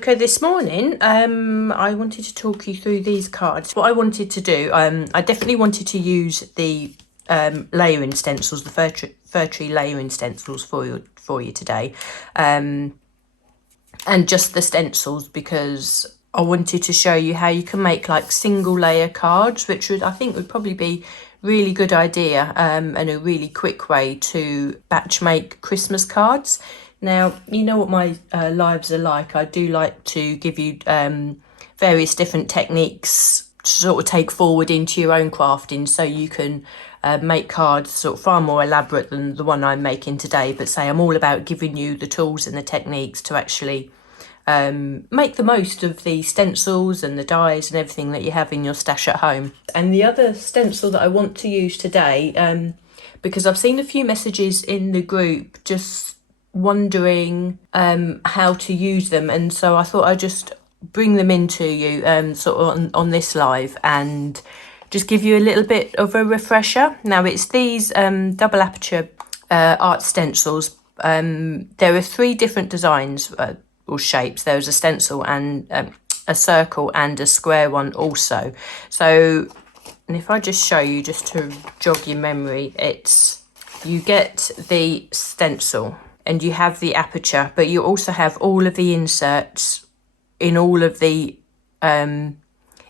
Okay, this morning I wanted to talk you through these cards. What I wanted to do, I definitely wanted to use the layering stencils, the fir tree layering stencils for you today, and just the stencils, because I wanted to show you how you can make like single layer cards, which I think would probably be really good idea, and a really quick way to batch make Christmas cards. Now, you know what my lives are like. I do like to give you various different techniques to sort of take forward into your own crafting, so you can make cards sort of far more elaborate than the one I'm making today. But say I'm all about giving you the tools and the techniques to actually make the most of the stencils and the dies and everything that you have in your stash at home. And the other stencil that I want to use today, because I've seen a few messages in the group just wondering how to use them, and so I thought I'd just bring them into you sort of on this live and just give you a little bit of a refresher. Now, it's these double aperture art stencils. There are 3 different designs or shapes. There's a stencil and a circle and a square one also. So, and if I just show you, just to jog your memory, it's, you get the stencil and you have the aperture, but you also have all of the inserts in all of the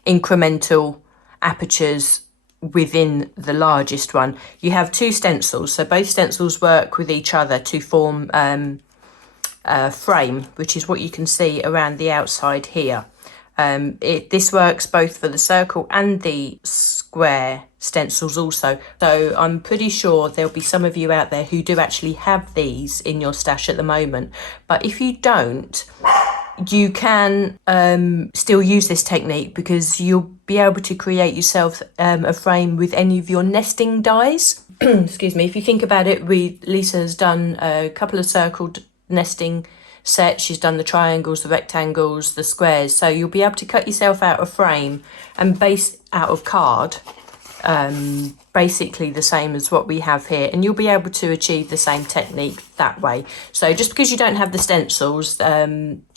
incremental apertures within the largest one. You have 2 stencils, so both stencils work with each other to form a frame, which is what you can see around the outside here. This works both for the circle and the square stencils also. So I'm pretty sure there'll be some of you out there who do actually have these in your stash at the moment. But if you don't, you can still use this technique, because you'll be able to create yourself a frame with any of your nesting dies. Excuse me. If you think about it, Lisa has done a couple of circled nesting sets. She's done the triangles, the rectangles, the squares. So you'll be able to cut yourself out a frame and base out of card, basically the same as what we have here, and you'll be able to achieve the same technique that way. So just because you don't have the stencils,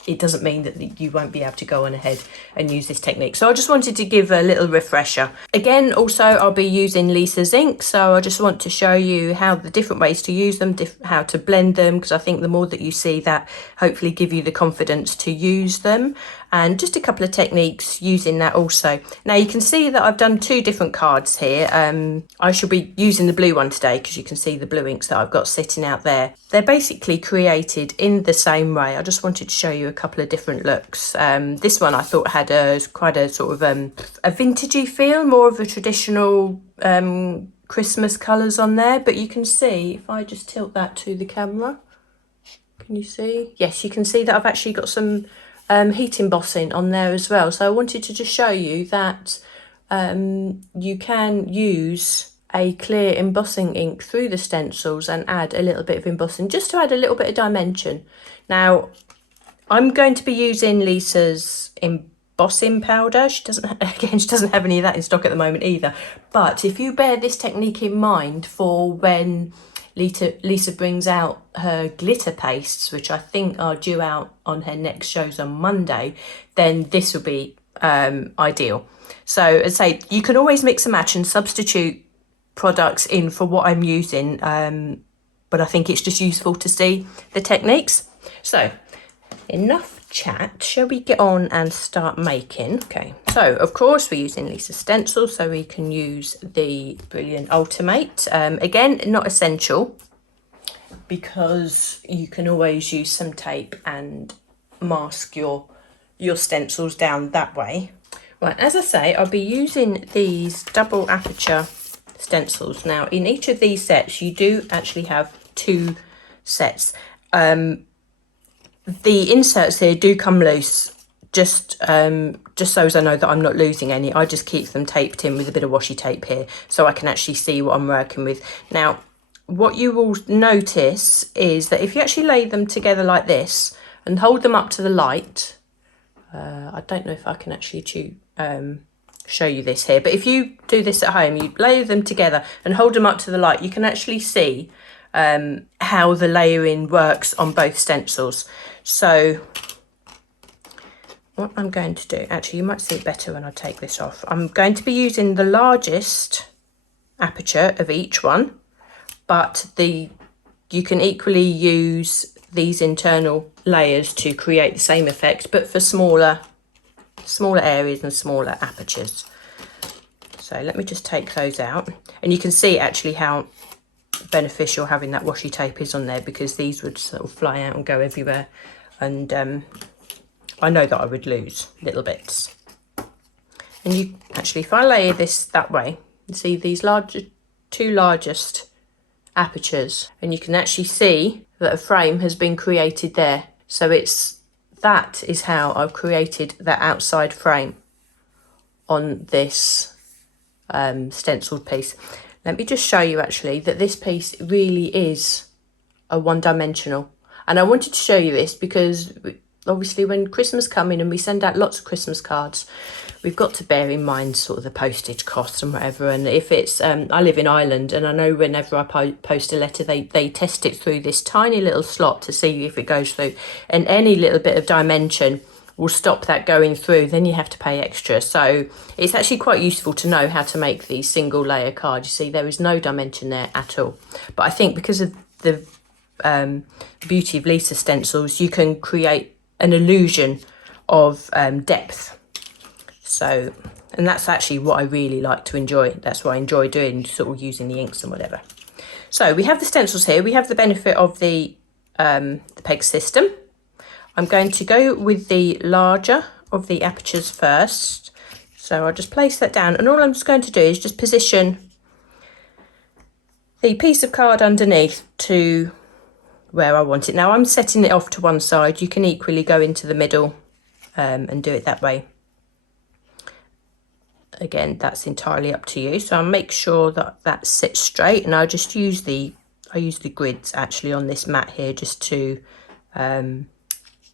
it doesn't mean that you won't be able to go on ahead and use this technique. So I just wanted to give a little refresher. Again, also I'll be using Lisa's ink, so I just want to show you how the different ways to use them, how to blend them, because I think the more that you see that, hopefully give you the confidence to use them, and just a couple of techniques using that also. Now you can see that I've done 2 different cards here. I shall be using the blue one today, because you can see the blue inks that I've got sitting out there. They're basically created in the same way. I just wanted to show you a couple of different looks. This one I thought had quite a sort of a vintagey feel, more of a traditional Christmas colours on there. But you can see, if I just tilt that to the camera, can you see? Yes, you can see that I've actually got some heat embossing on there as well. So I wanted to just show you that you can use a clear embossing ink through the stencils and add a little bit of embossing, just to add a little bit of dimension. Now, I'm going to be using Lisa's embossing powder. She doesn't have any of that in stock at the moment either. But if you bear this technique in mind for when Lisa brings out her glitter pastes, which I think are due out on her next shows on Monday, then this will be ideal. So as I say, you can always mix and match and substitute products in for what I'm using, but I think it's just useful to see the techniques. So enough chat, shall we get on and start making? Okay, so of course we're using Lisa's stencil, so we can use the brilliant Ulti-Mate. Again, not essential, because you can always use some tape and mask your stencils down that way. Right, as I say, I'll be using these double aperture stencils. Now, in each of these sets, you do actually have 2 sets. The inserts here do come loose, just so as I know that I'm not losing any. I just keep them taped in with a bit of washi tape here, so I can actually see what I'm working with. Now, what you will notice is that if you actually lay them together like this and hold them up to the light, I don't know if I can actually show you this here, but if you do this at home, you lay them together and hold them up to the light, you can actually see how the layering works on both stencils. So what I'm going to do, actually you might see it better when I take this off. I'm going to be using the largest aperture of each one, but you can equally use these internal layers to create the same effect, but for smaller areas and smaller apertures. So let me just take those out, and you can see actually how beneficial having that washi tape is on there, because these would sort of fly out and go everywhere, and I know that I would lose little bits. And you actually, if I layer this that way, you see these two largest apertures, and you can actually see that a frame has been created there. So that is how I've created that outside frame on this stenciled piece. Let me just show you actually that this piece really is a one-dimensional, and I wanted to show you this because obviously when Christmas come in and we send out lots of Christmas cards, we've got to bear in mind sort of the postage costs and whatever. And if it's I live in Ireland, and I know whenever I post a letter, they test it through this tiny little slot to see if it goes through, and any little bit of dimension will stop that going through, then you have to pay extra. So it's actually quite useful to know how to make these single layer cards. You see there is no dimension there at all, but I think because of the beauty of Lisa stencils, you can create an illusion of depth. So, and that's actually what I really like to enjoy. That's what I enjoy doing, sort of using the inks and whatever. So we have the stencils here. We have the benefit of the peg system. I'm going to go with the larger of the apertures first. So I'll just place that down, and all I'm just going to do is just position the piece of card underneath to where I want it. Now I'm setting it off to one side. You can equally go into the middle and do it that way. Again, that's entirely up to you. So I'll make sure that that sits straight, and I'll just use I use the grids actually on this mat here just to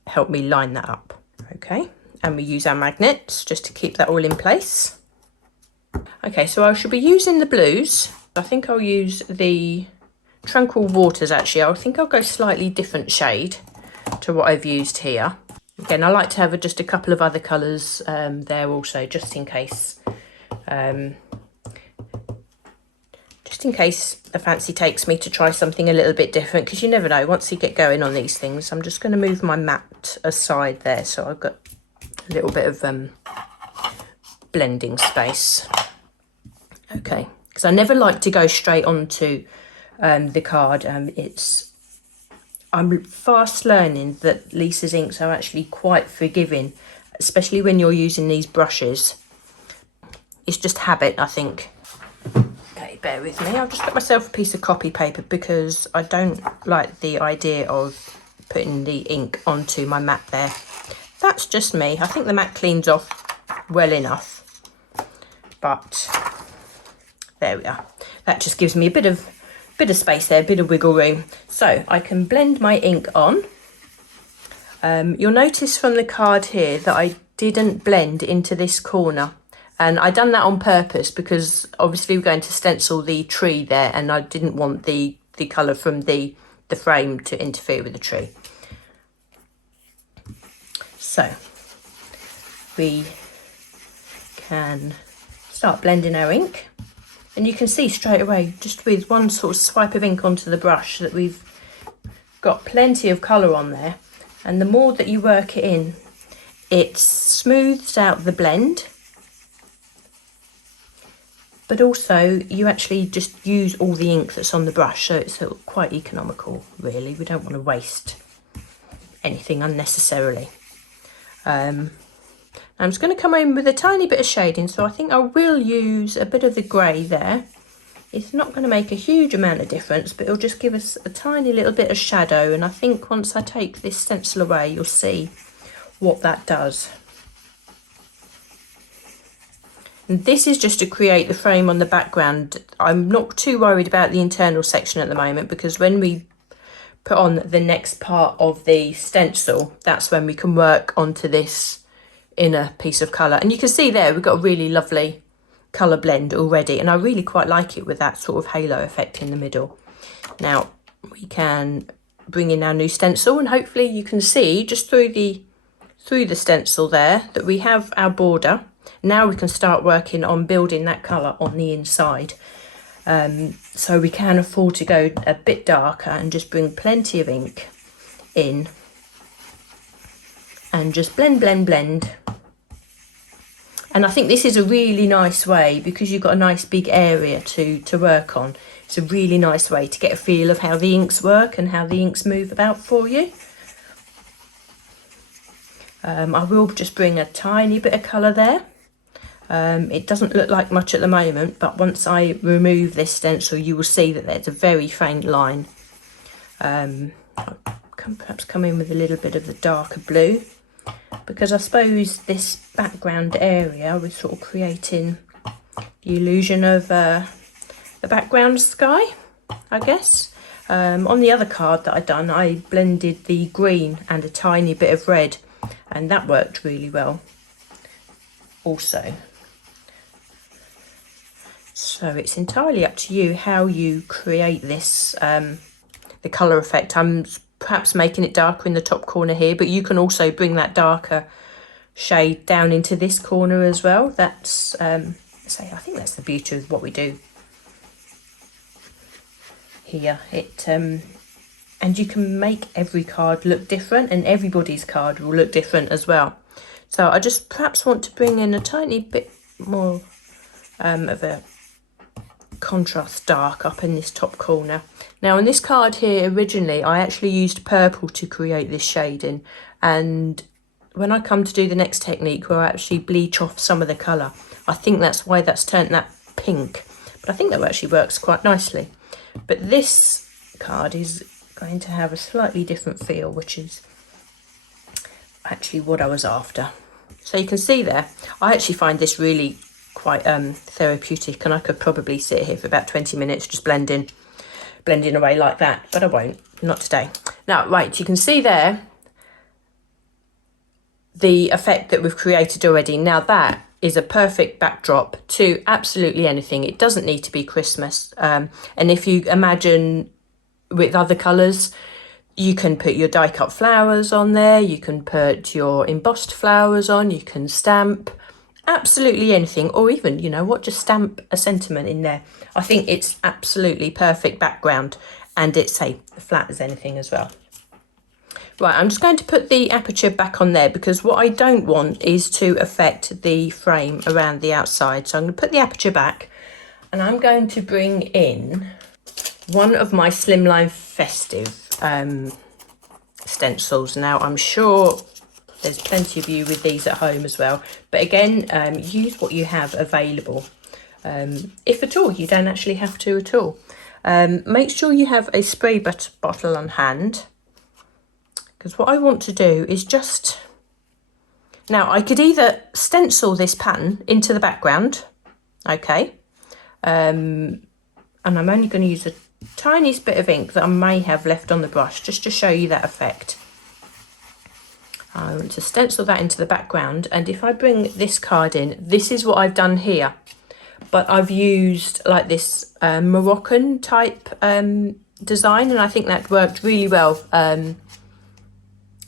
help me line that up. Okay, and we use our magnets just to keep that all in place. Okay, so I should be using the blues. I think I'll use the Tranquil Waters actually. I think I'll go slightly different shade to what I've used here. Again, I like to have just a couple of other colours there also, just in case the fancy takes me to try something a little bit different, because you never know once you get going on these things. I'm just going to move my mat aside there, so I've got a little bit of blending space. Okay, because I never like to go straight onto the card. I'm fast learning that Lisa's inks are actually quite forgiving, especially when you're using these brushes. It's just habit, I think. Okay, bear with me. I'll just get myself a piece of copy paper because I don't like the idea of putting the ink onto my mat there. That's just me. I think the mat cleans off well enough, but there we are. That just gives me a bit of space there, a bit of wiggle room, so I can blend my ink on. You'll notice from the card here that I didn't blend into this corner, and I done that on purpose because obviously we're going to stencil the tree there, and I didn't want the colour from the frame to interfere with the tree. So we can start blending our ink. And you can see straight away, just with one sort of swipe of ink onto the brush, that we've got plenty of colour on there. And the more that you work it in, it smooths out the blend. But also, you actually just use all the ink that's on the brush, so it's quite economical, really. We don't want to waste anything unnecessarily. I'm just going to come in with a tiny bit of shading, so I think I will use a bit of the grey there. It's not going to make a huge amount of difference, but it'll just give us a tiny little bit of shadow, and I think once I take this stencil away, you'll see what that does. And this is just to create the frame on the background. I'm not too worried about the internal section at the moment, because when we put on the next part of the stencil, that's when we can work onto this inner piece of colour. And you can see there we've got a really lovely colour blend already, and I really quite like it with that sort of halo effect in the middle. Now we can bring in our new stencil, and hopefully you can see just through through the stencil there that we have our border. Now we can start working on building that colour on the inside. So we can afford to go a bit darker and just bring plenty of ink in and just blend, blend, blend. And I think this is a really nice way, because you've got a nice big area to work on. It's a really nice way to get a feel of how the inks work and how the inks move about for you. I will just bring a tiny bit of colour there. It doesn't look like much at the moment, but once I remove this stencil, you will see that there's a very faint line. I'll perhaps come in with a little bit of the darker blue, because I suppose this background area was sort of creating the illusion of the background sky, I guess. On the other card that I'd done, I blended the green and a tiny bit of red, and that worked really well also. So it's entirely up to you how you create this, the colour effect. I'm perhaps making it darker in the top corner here, but you can also bring that darker shade down into this corner as well. That's I think that's the beauty of what we do here. And you can make every card look different, and everybody's card will look different as well. So I just perhaps want to bring in a tiny bit more of a contrast dark up in this top corner. Now on this card here, originally I actually used purple to create this shading, and when I come to do the next technique where I actually bleach off some of the colour, I think that's why that's turned that pink, but I think that actually works quite nicely. But this card is going to have a slightly different feel, which is actually what I was after. So you can see there, I actually find this really quite therapeutic, and I could probably sit here for about 20 minutes just blending away like that, but I won't, not today. Now, right, you can see there the effect that we've created already. Now that is a perfect backdrop to absolutely anything. It doesn't need to be Christmas, and if you imagine with other colours, you can put your die cut flowers on there, you can put your embossed flowers on, you can stamp absolutely anything, or even, you know what, just stamp a sentiment in there. I think it's absolutely perfect background, and it's flat as anything as well. Right, I'm just going to put the aperture back on there, because what I don't want is to affect the frame around the outside. So I'm going to put the aperture back, and I'm going to bring in one of my SLIMLINE Festive stencils. Now I'm sure there's plenty of you with these at home as well, but again, use what you have available. If at all, you don't actually have to at all. Make sure you have a spray bottle on hand, because what I want to do is just... Now, I could either stencil this pattern into the background, okay, and I'm only going to use a tiniest bit of ink that I may have left on the brush just to show you that effect. I want to stencil that into the background, and if I bring this card in, this is what I've done here, but I've used like this Moroccan type design, and I think that worked really well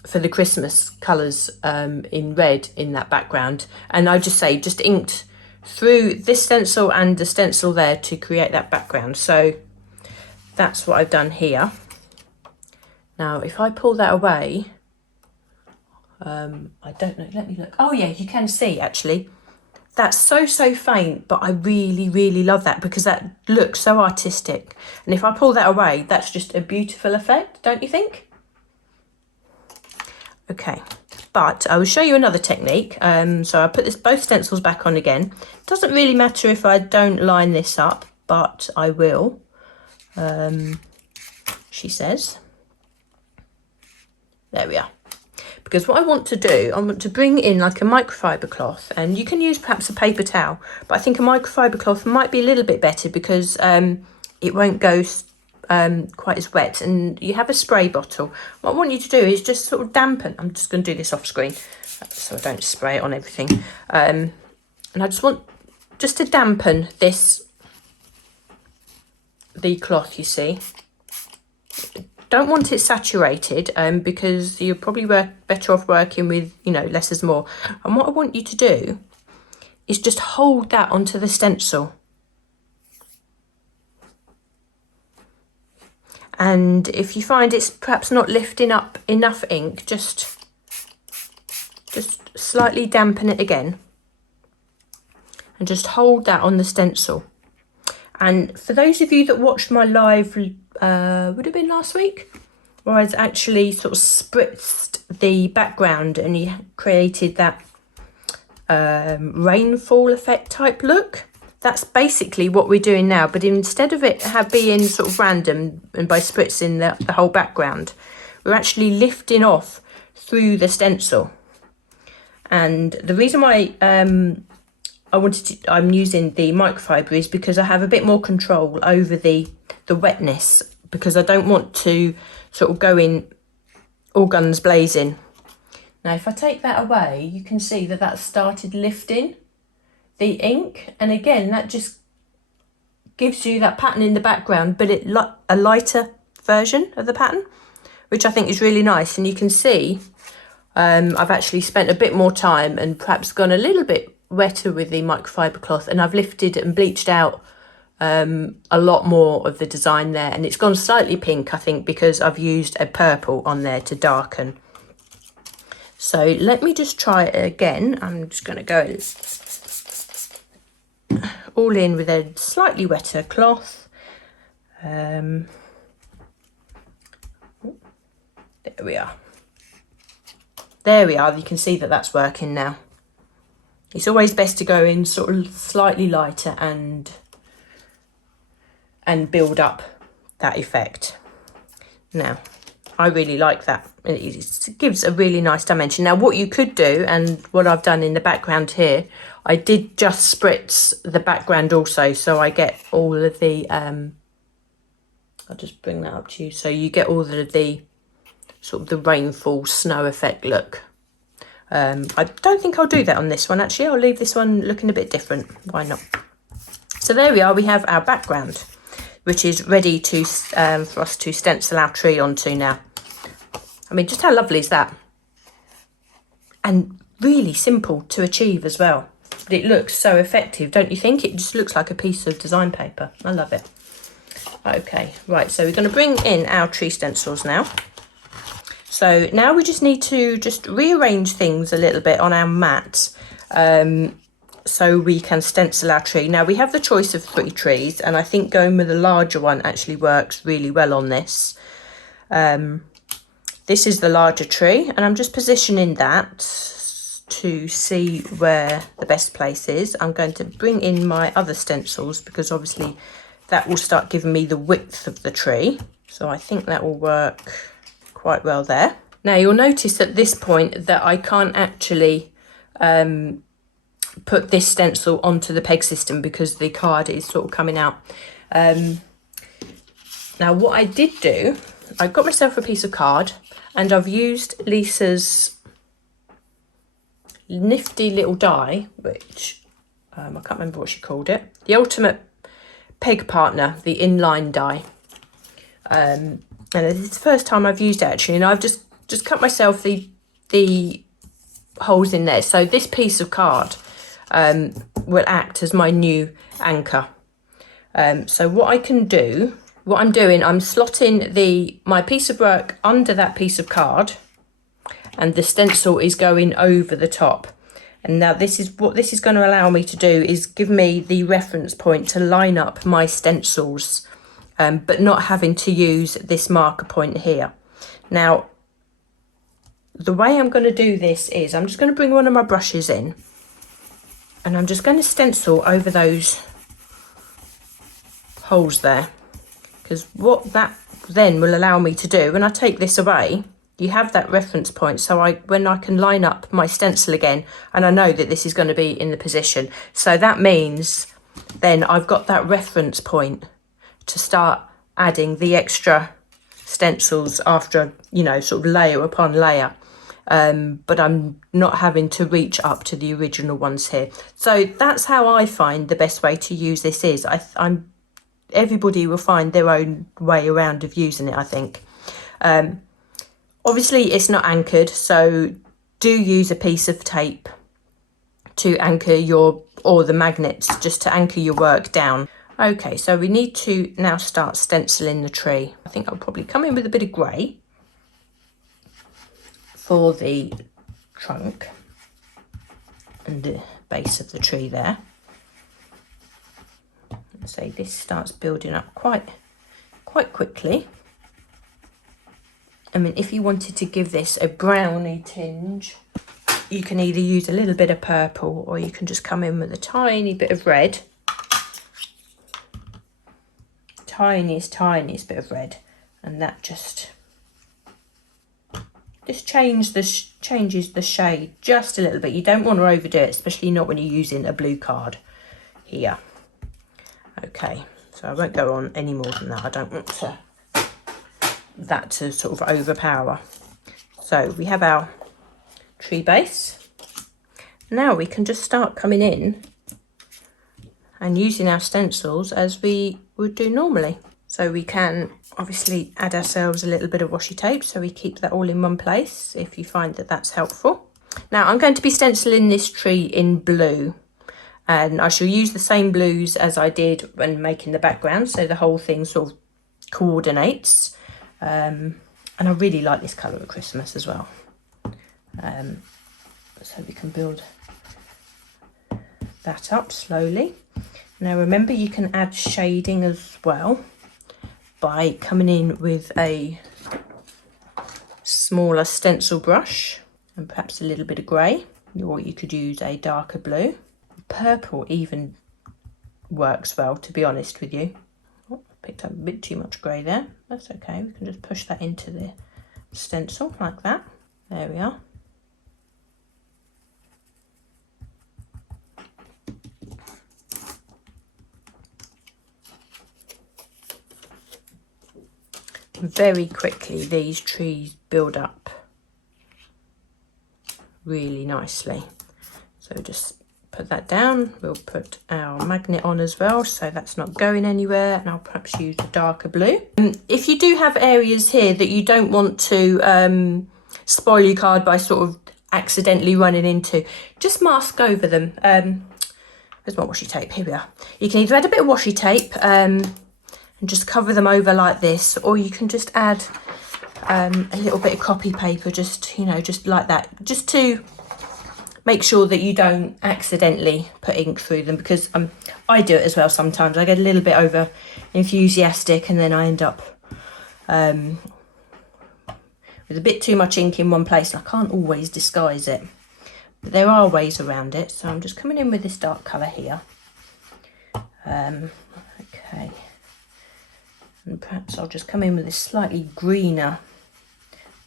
for the Christmas colours in red in that background. And I just inked through this stencil and the stencil there to create that background. So that's what I've done here. Now if I pull that away, I don't know, let me look. Oh yeah, you can see actually that's so faint, but I really love that, because that looks so artistic. And if I pull that away, that's just a beautiful effect, don't you think? Okay, but I will show you another technique. So I put both stencils back on again. It doesn't really matter if I don't line this up, but I will, she says. There we are. Because what I want to do, I want to bring in like a microfiber cloth, and you can use perhaps a paper towel, but I think a microfiber cloth might be a little bit better, because it won't go quite as wet, and you have a spray bottle. What I want you to do is just sort of dampen. I'm just going to do this off screen so I don't spray it on everything, and I just want just to dampen the cloth, you see, don't want it saturated because you're probably better off working with, you know, less is more. And what I want you to do is just hold that onto the stencil. And if you find it's perhaps not lifting up enough ink, just slightly dampen it again. And just hold that on the stencil. And for those of you that watched my live, would have been last week, where I actually sort of spritzed the background and you created that rainfall effect type look. That's basically what we're doing now, but instead of it being sort of random and by spritzing the whole background, we're actually lifting off through the stencil. And the reason why I'm using the microfiber is because I have a bit more control over the wetness, because I don't want to sort of go in all guns blazing. Now, if I take that away, you can see that that's started lifting the ink, and again that just gives you that pattern in the background, but a lighter version of the pattern, which I think is really nice. And you can see I've actually spent a bit more time and perhaps gone a little bit wetter with the microfiber cloth, and I've lifted and bleached out a lot more of the design there, and it's gone slightly pink, I think, because I've used a purple on there to darken. So let me just try it again. I'm just going to go all in with a slightly wetter cloth. There we are. There we are. You can see that that's working now. It's always best to go in sort of slightly lighter and build up that effect. Now, I really like that. It gives a really nice dimension. Now, what you could do, and what I've done in the background here, I did just spritz the background also, so I get all of the, I'll just bring that up to you, so you get all of the sort of the rainfall snow effect look. I don't think I'll do that on this one, actually. I'll leave this one looking a bit different. Why not? So there we are. We have our background, which is ready to for us to stencil our tree onto now. I mean, just how lovely is that? And really simple to achieve as well. But it looks so effective, don't you think? It just looks like a piece of design paper. I love it. Okay, right, so we're going to bring in our tree stencils now. So now we just need to just rearrange things a little bit on our mat so we can stencil our tree. Now we have the choice of 3 trees, and I think going with a larger one actually works really well on this. This is the larger tree, and I'm just positioning that to see where the best place is. I'm going to bring in my other stencils because obviously that will start giving me the width of the tree. So I think that will work quite well there. Now you'll notice at this point that I can't actually put this stencil onto the peg system because the card is sort of coming out. Now what I did do, I got myself a piece of card and I've used Lisa's nifty little die, which I can't remember what she called it, the Ultimate Peg Partner, the inline die. And it's the first time I've used it actually, and I've just cut myself the holes in there. So this piece of card will act as my new anchor. So what I can do, what I'm doing, I'm slotting my piece of work under that piece of card, and the stencil is going over the top. And now this is what this is going to allow me to do, is give me the reference point to line up my stencils, but not having to use this marker point here. Now, the way I'm going to do this is I'm just going to bring one of my brushes in, and I'm just going to stencil over those holes there, because what that then will allow me to do, when I take this away, you have that reference point, so when I can line up my stencil again, and I know that this is going to be in the position, so that means then I've got that reference point to start adding the extra stencils after, you know, sort of layer upon layer. But I'm not having to reach up to the original ones here. So that's how I find the best way to use this is. Everybody will find their own way around of using it, I think. Obviously it's not anchored, so do use a piece of tape to anchor or the magnets, just to anchor your work down. Okay, so we need to now start stenciling the tree. I think I'll probably come in with a bit of grey for the trunk and the base of the tree there. So this starts building up quite quickly. I mean, if you wanted to give this a browny tinge, you can either use a little bit of purple, or you can just come in with a tiny bit of red. Tiniest bit of red, and that just changes the shade just a little bit. You don't want to overdo it, especially not when you're using a blue card here. Okay, so I won't go on any more than that. I don't want that to sort of overpower. So we have our tree base. Now we can just start coming in and using our stencils as we would do normally. So we can obviously add ourselves a little bit of washi tape so we keep that all in one place, if you find that that's helpful. Now I'm going to be stenciling this tree in blue, and I shall use the same blues as I did when making the background, so the whole thing sort of coordinates. And I really like this colour at Christmas as well. So we can build that up slowly. Now remember, you can add shading as well by coming in with a smaller stencil brush and perhaps a little bit of grey, or you could use a darker blue. Purple even works well, to be honest with you. Oh, picked up a bit too much grey there. That's okay, we can just push that into the stencil like that. There we are. Very quickly these trees build up really nicely. So just put that down. We'll put our magnet on as well, so that's not going anywhere, and I'll perhaps use a darker blue. If you do have areas here that you don't want to spoil your card by sort of accidentally running into, just mask over them. There's my washi tape, here we are. You can either add a bit of washi tape and just cover them over like this, or you can just add a little bit of copy paper, just, you know, just like that, just to make sure that you don't accidentally put ink through them, because I do it as well sometimes. I get a little bit over enthusiastic and then I end up with a bit too much ink in one place, and I can't always disguise it. But there are ways around it. So I'm just coming in with this dark colour here. Okay. And perhaps I'll just come in with this slightly greener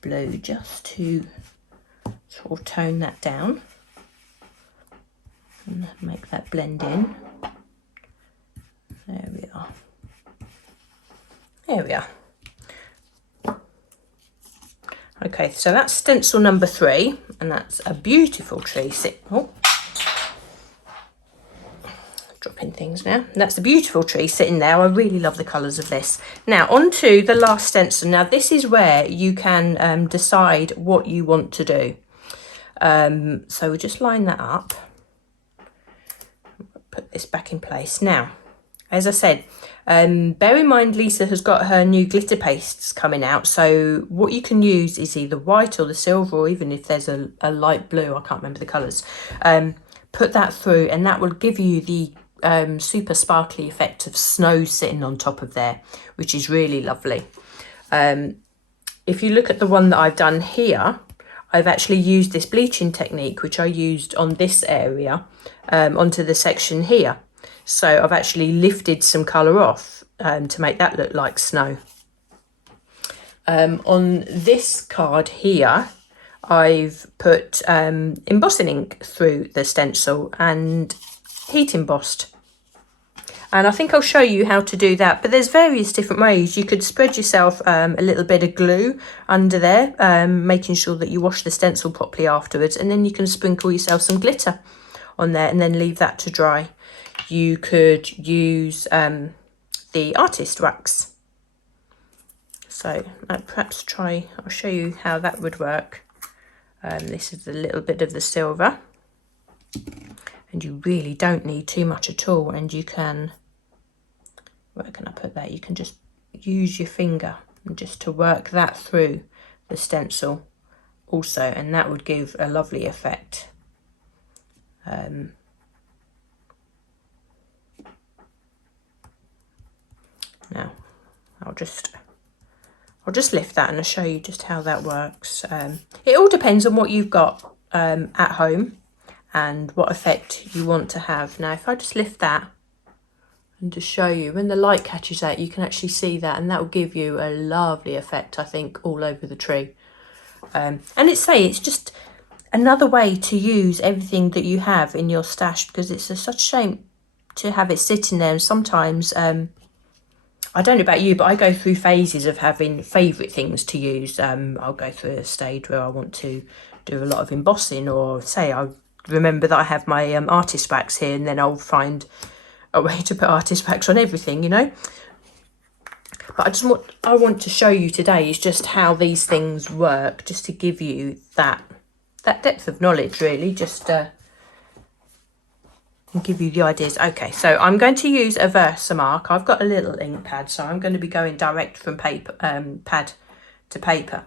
blue, just to sort of tone that down and make that blend in. There we are. There we are. Okay, so that's stencil number 3, and that's a beautiful tree. Dropping things now. That's a beautiful tree sitting there. I really love the colours of this. Now on to the last stencil. Now this is where you can decide what you want to do. So we'll just line that up. Put this back in place. Now, as I said, bear in mind Lisa has got her new glitter pastes coming out, so what you can use is either white or the silver, or even if there's a light blue, I can't remember the colours. Put that through, and that will give you the super sparkly effect of snow sitting on top of there, which is really lovely. If you look at the one that I've done here, I've actually used this bleaching technique, which I used on this area, onto the section here. So I've actually lifted some colour off to make that look like snow. On this card here, I've put embossing ink through the stencil and heat embossed. And I think I'll show you how to do that, but there's various different ways. You could spread yourself a little bit of glue under there, making sure that you wash the stencil properly afterwards, and then you can sprinkle yourself some glitter on there and then leave that to dry. You could use the artist wax. So perhaps I'll show you how that would work. This is a little bit of the silver, and you really don't need too much at all, and you can, where can I put that? You can just use your finger and just to work that through the stencil also, and that would give a lovely effect. Now I'll just lift that and I'll show you just how that works. It all depends on what you've got at home and what effect you want to have. Now if I just lift that and just show you, when the light catches that, you can actually see that, and that will give you a lovely effect, I think, all over the tree. And it's just another way to use everything that you have in your stash, because it's such a shame to have it sitting there. And sometimes I don't know about you, but I go through phases of having favourite things to use. I'll go through a stage where I want to do a lot of embossing, or say I remember that I have my artist wax here, and then I'll find a way to put artist wax on everything, you know. But I want to show you today is just how these things work, just to give you that depth of knowledge, really, just give you the ideas. Okay, so I'm going to use a Versamark. I've got a little ink pad, so I'm going to be going direct from paper pad to paper.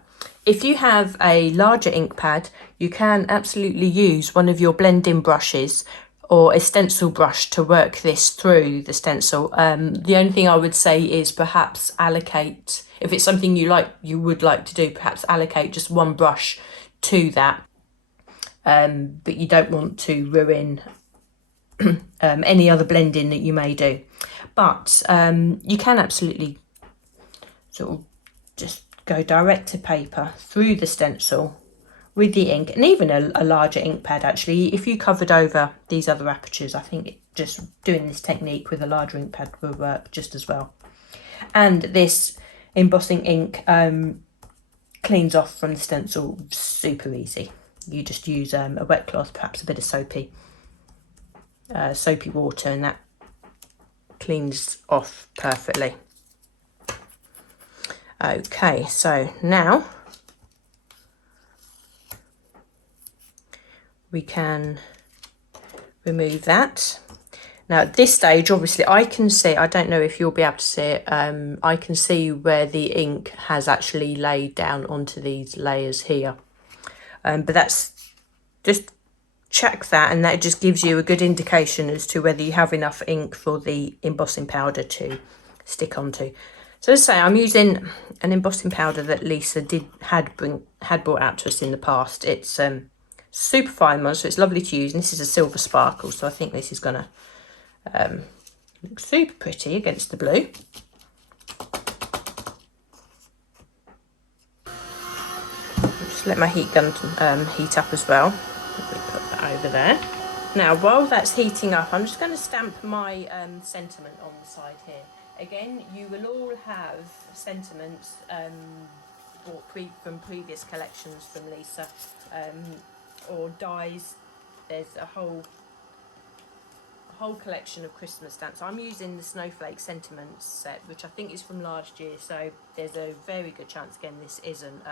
If you have a larger ink pad, you can absolutely use one of your blending brushes or a stencil brush to work this through the stencil. The only thing I would say is perhaps allocate, if it's something you would like to do, perhaps allocate just one brush to that. But you don't want to ruin any other blending that you may do. But you can absolutely sort of just go direct to paper through the stencil with the ink, and even a larger ink pad. Actually, if you covered over these other apertures, I think just doing this technique with a larger ink pad will work just as well. And this embossing ink cleans off from the stencil super easy. You just use a wet cloth, perhaps a bit of soapy water, and that cleans off perfectly. Okay, so now we can remove that. Now at this stage, obviously I can see, I don't know if you'll be able to see it, I can see where the ink has actually laid down onto these layers here. But that's just check that, and that just gives you a good indication as to whether you have enough ink for the embossing powder to stick onto. So as I say, I'm using an embossing powder that Lisa had brought out to us in the past. It's super fine one, so it's lovely to use, and this is a silver sparkle, so I think this is gonna look super pretty against the blue. Just let my heat gun heat up as well. Let me put that over there. Now while that's heating up, I'm just going to stamp my sentiment on the side here. Again, you will all have sentiments bought from previous collections from Lisa, or dies. There's a whole collection of Christmas stamps. I'm using the Snowflake Sentiments set, which I think is from last year, so there's a very good chance again this isn't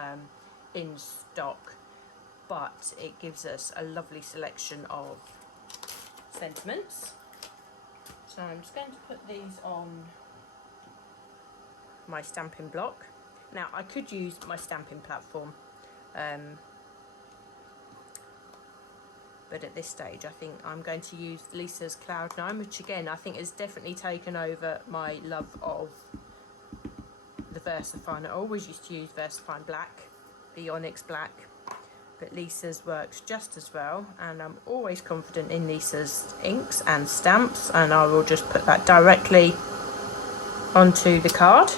in stock, but it gives us a lovely selection of sentiments. So I'm just going to put these on my stamping block. Now I could use my stamping platform, but at this stage I think I'm going to use Lisa's Cloud9, which again I think has definitely taken over my love of the VersaFine. I always used to use VersaFine Black, the Onyx Black, but Lisa's works just as well, and I'm always confident in Lisa's inks and stamps, and I will just put that directly onto the card.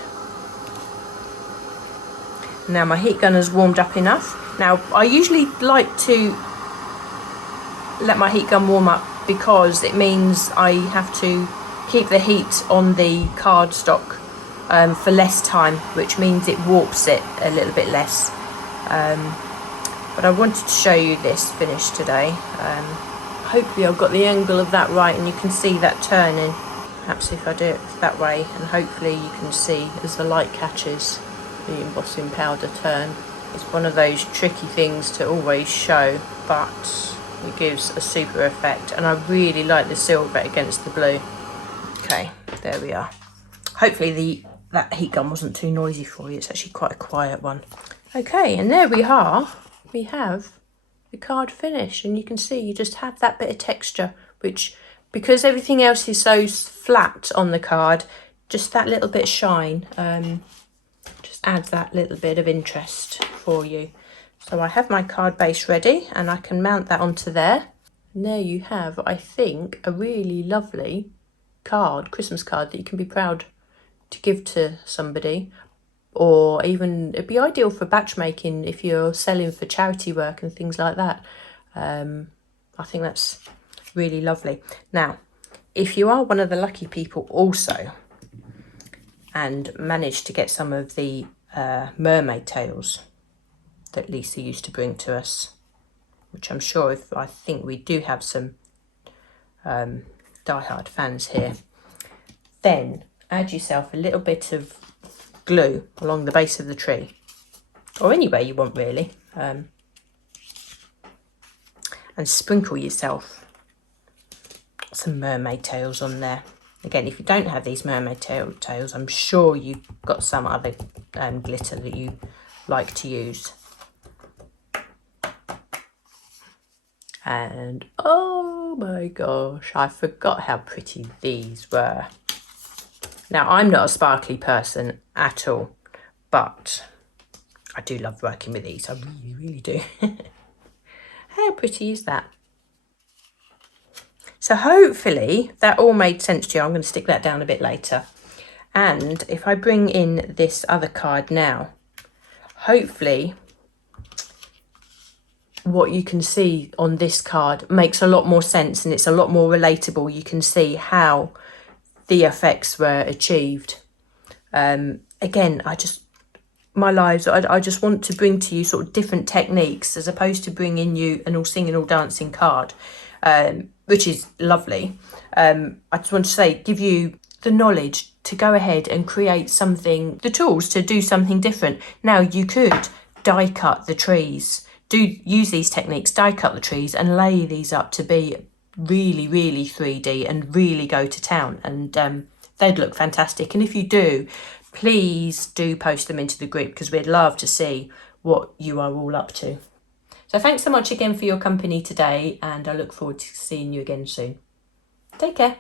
Now my heat gun has warmed up enough. Now I usually like to let my heat gun warm up because it means I have to keep the heat on the cardstock for less time, which means it warps it a little bit less. But I wanted to show you this finish today. Hopefully I've got the angle of that right and you can see that turning. Perhaps if I do it that way, and hopefully you can see as the light catches the embossing powder turn. It's one of those tricky things to always show, but it gives a super effect, and I really like the silver against the blue. Okay, there we are. Hopefully that heat gun wasn't too noisy for you. It's actually quite a quiet one. Okay, and there we are. We have the card finished, and you can see you just have that bit of texture, which, because everything else is so flat on the card, just that little bit of shine just adds that little bit of interest for you. So I have my card base ready, and I can mount that onto there. And there you have, I think, a really lovely card, Christmas card, that you can be proud to give to somebody. Or even, it'd be ideal for batch making if you're selling for charity work and things like that. I think that's really lovely. Now, if you are one of the lucky people also and manage to get some of the mermaid tails that Lisa used to bring to us, which I'm sure I think we do have some die-hard fans here, then add yourself a little bit of glue along the base of the tree, or anywhere you want really, and sprinkle yourself some mermaid tails on there. Again, if you don't have these mermaid tails, I'm sure you've got some other glitter that you like to use. And oh my gosh, I forgot how pretty these were. Now, I'm not a sparkly person at all, but I do love working with these. I really, really do. How pretty is that? So hopefully that all made sense to you. I'm going to stick that down a bit later. And if I bring in this other card now, hopefully what you can see on this card makes a lot more sense, and it's a lot more relatable. You can see how the effects were achieved. Again, I just want to bring to you sort of different techniques, as opposed to bringing you an all singing, all dancing card, which is lovely. I just want to say, give you the knowledge to go ahead and create something, the tools to do something different. Now, you could die cut the trees, use these techniques, die cut the trees and lay these up to be really, really 3D and really go to town, and they'd look fantastic. And if you do, please do post them into the group, because we'd love to see what you are all up to. So thanks so much again for your company today, and I look forward to seeing you again soon. Take care.